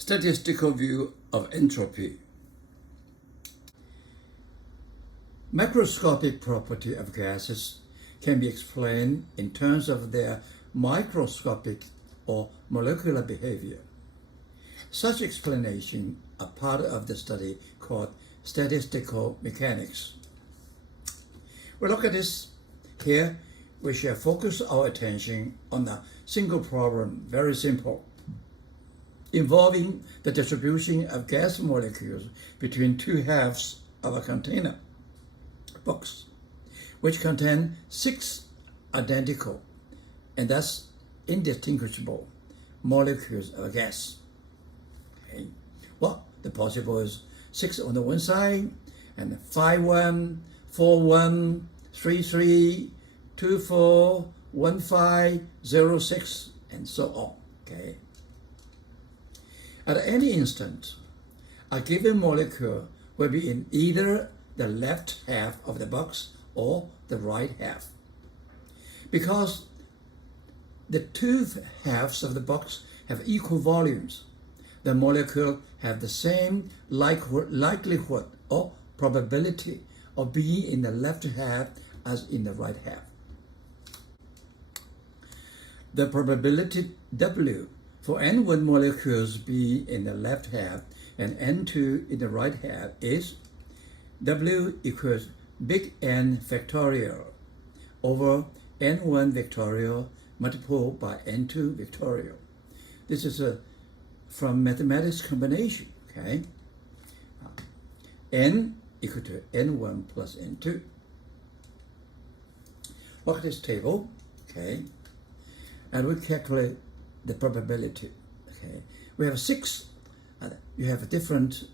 Statistical view of entropy. Macroscopic property of gases can be explained in terms of their microscopic or molecular behavior. Such explanations are part of the study called statistical mechanics. We look at this here. We shall focus our attention on a single problem, very simple, involving the distribution of gas molecules between two halves of a container box, which contain 6 identical and thus indistinguishable molecules of gas. Okay. Well, the possible is 6 on the one side and 5, 1, 4, 1, 3, 3, 2, 4, 1, 5, 0, 6, and so on. Okay. At any instant, a given molecule will be in either the left half of the box or the right half. Because the two halves of the box have equal volumes, the molecule have the same likelihood or probability of being in the left half as in the right half. The probability W for N1 molecules being in the left half and N2 in the right half is W equals big N factorial over N1 factorial multiplied by N2 factorial. This is from mathematics combination, okay? N equal to N1 plus N2. Look at this table, okay? And we calculate the probability, okay? We have 6, you have a different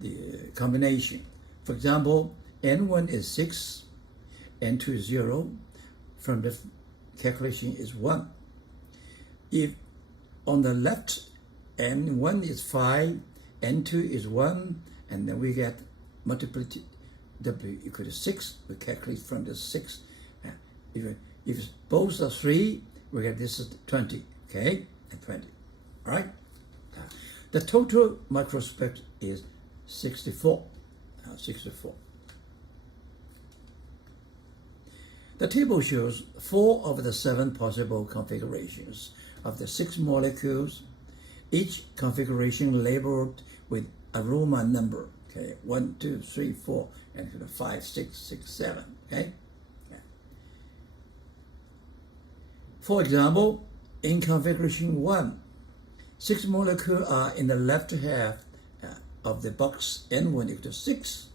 the combination. For example, N1 is 6, N2 is 0, from the calculation is 1. If on the left, N1 is 5, N2 is 1, and then we get multiplicity W equal to 6, we calculate from the 6. If both are 3, we get this is 20, okay, and 20, all right? The total microspect is 64. 64. The table shows 4 of the 7 possible configurations of the 6 molecules, each configuration labeled with a Roman number, okay, 1, 2, 3, 4, and 5, 6, 6, 7, okay? Yeah. For example, in configuration 1, 6 molecules are in the left half of the box N1 equal to 6,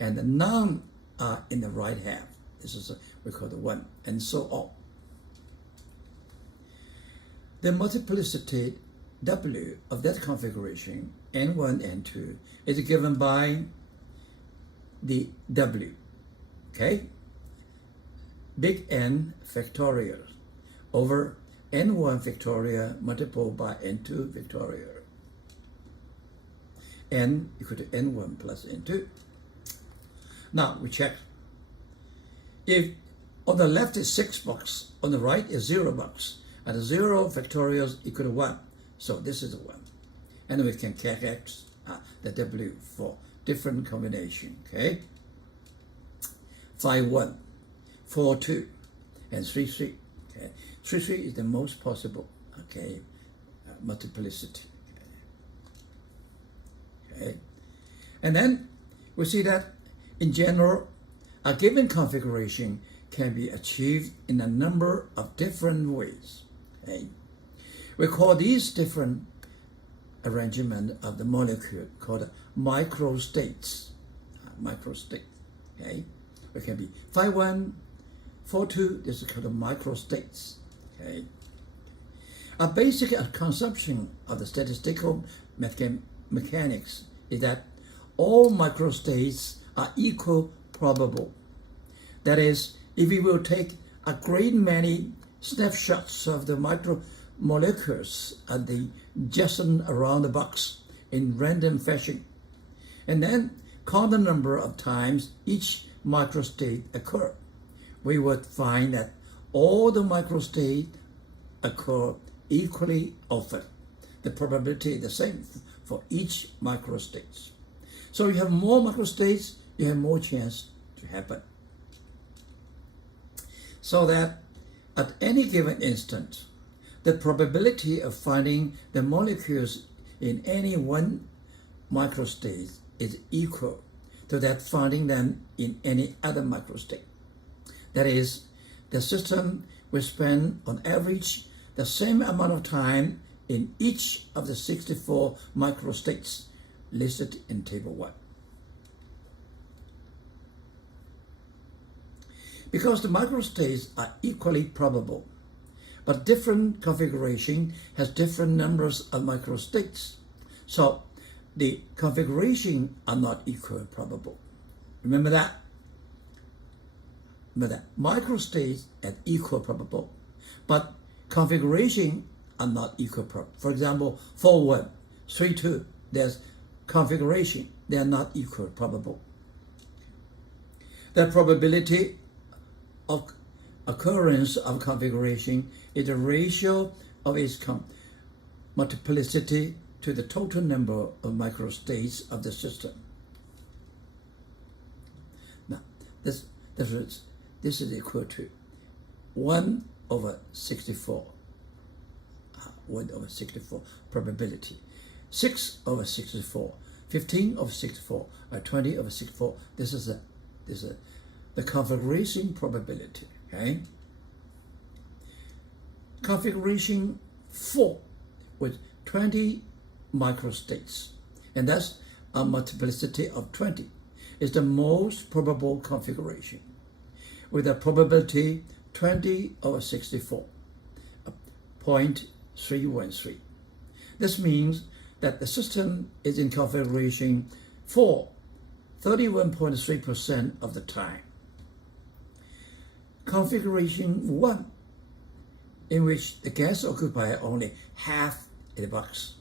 and none are in the right half. This is we call the 1, and so on. The multiplicity W of that configuration, N1, N2, is given by the W, okay? Big N factorial over N1 factorial multiplied by N2 factorial. N equal to N1 plus N2. Now we check. If on the left is 6 box, on the right is 0 box, and 0 factorial equal to 1. So this is a 1. And we can calculate the W for different combination, okay? 5, 1, 4, 2, and 3, 3, okay? 3, 3 is the most possible, okay, multiplicity. Okay. And then we see that in general, a given configuration can be achieved in a number of different ways. Okay. We call these different arrangement of the molecule called microstates. Microstate. Okay. It can be 5, 1, 4, 2. This is called microstates. Okay. A basic conception of the statistical mechanics is that all microstates are equal probable. That is, if we will take a great many snapshots of the micromolecules at the adjacent around the box in random fashion, and then count the number of times each microstate occur, we would find that all the microstates occur equally often. the probability is the same for each microstate. So you have more microstates, you have more chance to happen. So that at any given instant, the probability of finding the molecules in any one microstate is equal to that finding them in any other microstate. That is, the system will spend on average the same amount of time in each of the 64 microstates listed in Table 1. Because the microstates are equally probable, but different configuration has different numbers of microstates. So the configuration are not equally probable. Remember that? Remember that. Microstates are equal probable, but configuration are not equal probable. For example, 4-1, 3-2, there's configuration, they are not equal probable. The probability of occurrence of configuration is the ratio of its multiplicity to the total number of microstates of the system. Now, this is equal to 1 over 64. 1 over 64 probability. 6 over 64. 15 over 64. Or 20 over 64. This is the configuration probability. Okay? Configuration 4 with 20 microstates, and that's a multiplicity of 20, is the most probable configuration with a probability 20 over 64, 0.313. This means that the system is in configuration 4 31.3% of the time. Configuration 1, in which the gas occupies only half the box,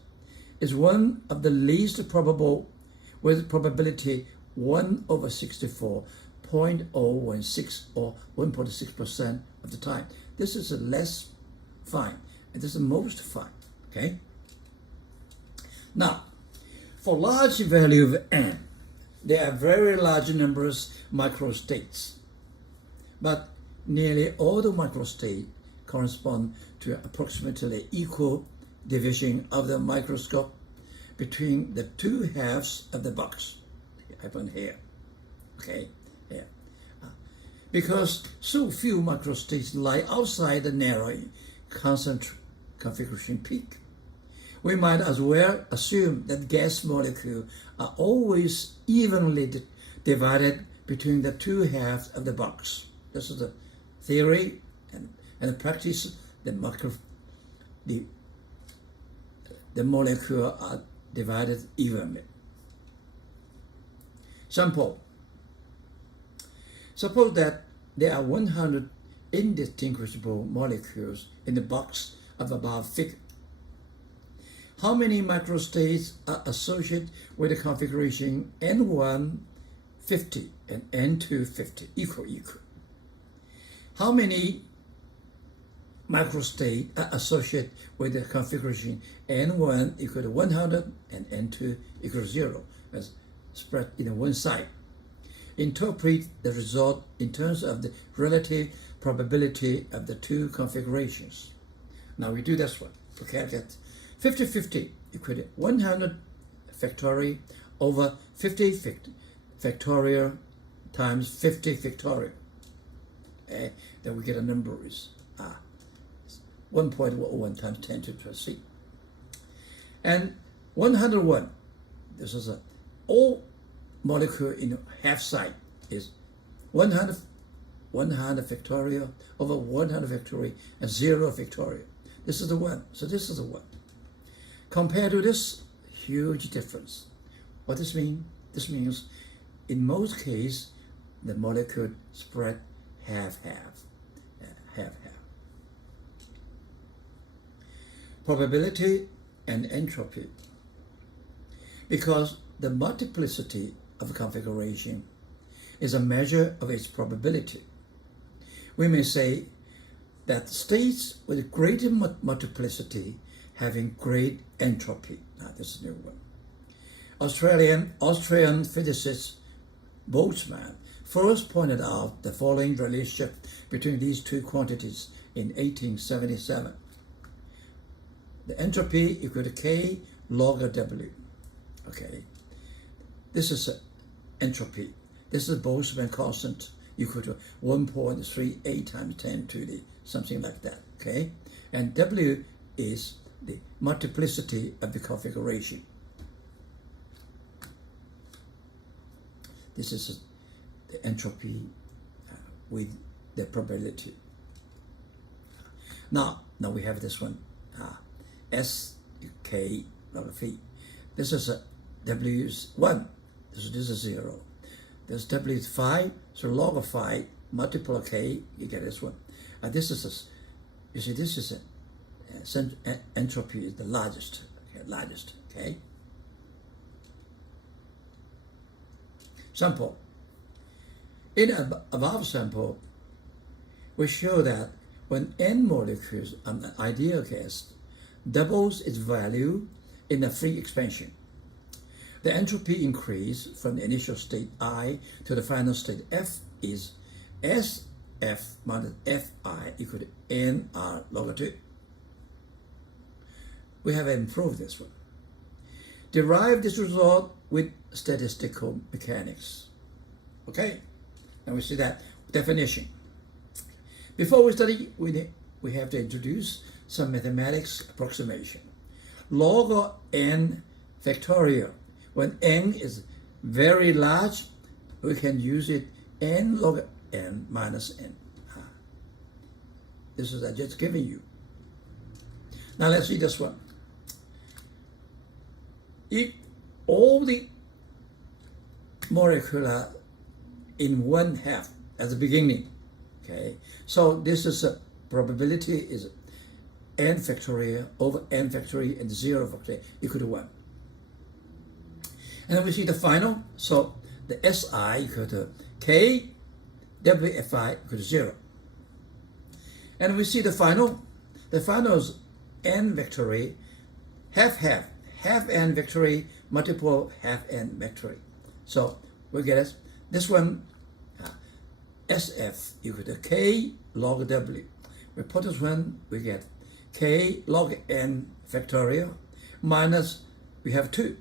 is one of the least probable, with probability 1 over 64, 0.016 or 1.6% of the time. This is a less fine, and this is the most fine. Okay. Now, for large value of n, there are very large numbers of microstates, but nearly all the microstates correspond to approximately equal division of the microscope between the two halves of the box. Happen here. Okay, here. Because so few microstates lie outside the narrow constant configuration peak, we might as well assume that gas molecules are always evenly divided between the two halves of the box. This is the theory, and the practice. The molecules are divided evenly. Sample. Suppose that there are 100 indistinguishable molecules in the box of above figure. How many microstates are associated with the configuration N1 50 and N2 50, equal? How many microstates are associated with the configuration N1 equal to 100 and N2 equal to 0, as spread in one side? Interpret the result in terms of the relative probability of the two configurations. Now we do this one. Okay, I get 50-50 equal to 100 factorial over 50 factorial times 50 factorial. Then we get a number is 1.1 times 10 to the plus c. And 101, this is all molecule in half side is 100 factorial over 100 factorial and 0 factorial. This is the 1, so this is the 1. Compared to this huge difference, what does this mean? This means in most cases the molecule spread half-half. Probability and entropy. Because the multiplicity of configuration is a measure of its probability, we may say that states with greater multiplicity having great entropy. Now this is a new one. Austrian physicist Boltzmann first pointed out the following relationship between these two quantities in 1877. The entropy equal to K log of W. Okay, this is entropy. This is Boltzmann constant equal to 1.38 times 10 to the something like that. Okay, and W is the multiplicity of the configuration. This is the entropy with the probability. Now we have this one, SK log of phi. This is W is 1, this is 0. This W is 5, so log of phi multiple K, you get this one. And this is, you see, this is entropy is the largest, okay? Sample. In above sample, we show that when n molecules, an ideal case, doubles its value in a free expansion, the entropy increase from the initial state I to the final state F is SF minus Fi equal to NR log of 2. We have improved this one. Derive this result with statistical mechanics. Okay, now we see that definition. Before we study, we have to introduce some mathematics approximation. Log of n factorial. When n is very large, we can use it n log n minus n. This is I just giving you. Now let's see this one. If all the molecular in 1/2 at the beginning, okay, so this is a probability is n factorial over n factorial and 0 factorial equal to 1. And then we see the final, so the SI equal to K WFI equal to 0. And we see the final is n factorial half n factorial multiple half n factorial. So we get it. This one, SF equal to K log W. We put this one, we get K log n factorial minus, we have 2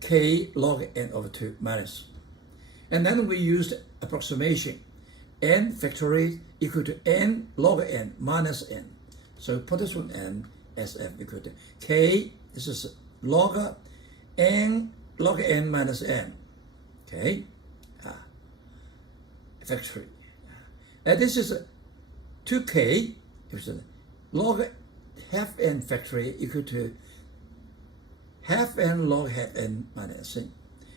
K log n over 2 minus. And then we used approximation. N factorial equal to n log n minus n. So put this one n, SF equal to K, this is log n minus n. Okay, factorial. And this is 2K, which is log half n factorial equal to half n log half n minus n.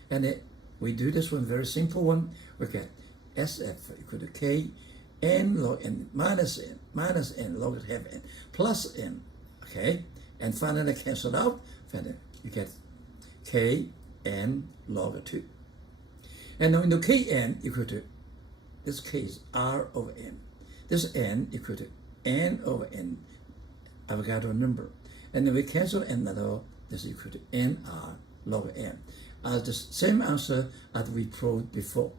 And we do this one, very simple one. We get SF equal to K n log n minus n log half n plus n. Okay, and finally cancel out. Finally, you get K n log 2. And then we know Kn equal to, this K is R over n. This n equal to n over n Avogadro number. And then we cancel n out, this is equal to nr log n. As the same answer as we proved before.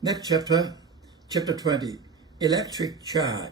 Next chapter, chapter 20, electric charge.